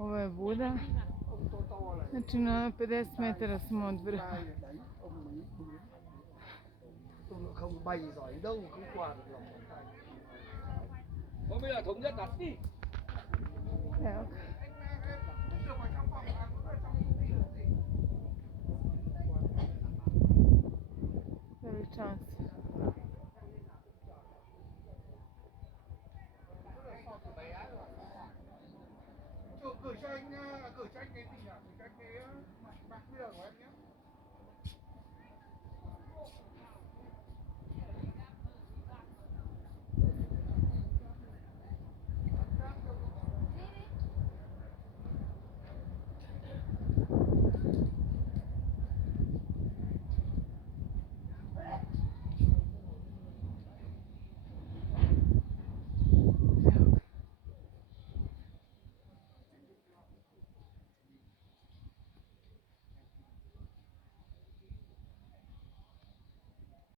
Ovo je Buda. Znači na 50 metara smo od vrha. Không bay giỏi đâu, không qua được lòng bàn tay. Thôi bây giờ thống nhất đặt đi. Evo ga. Veličanstvo.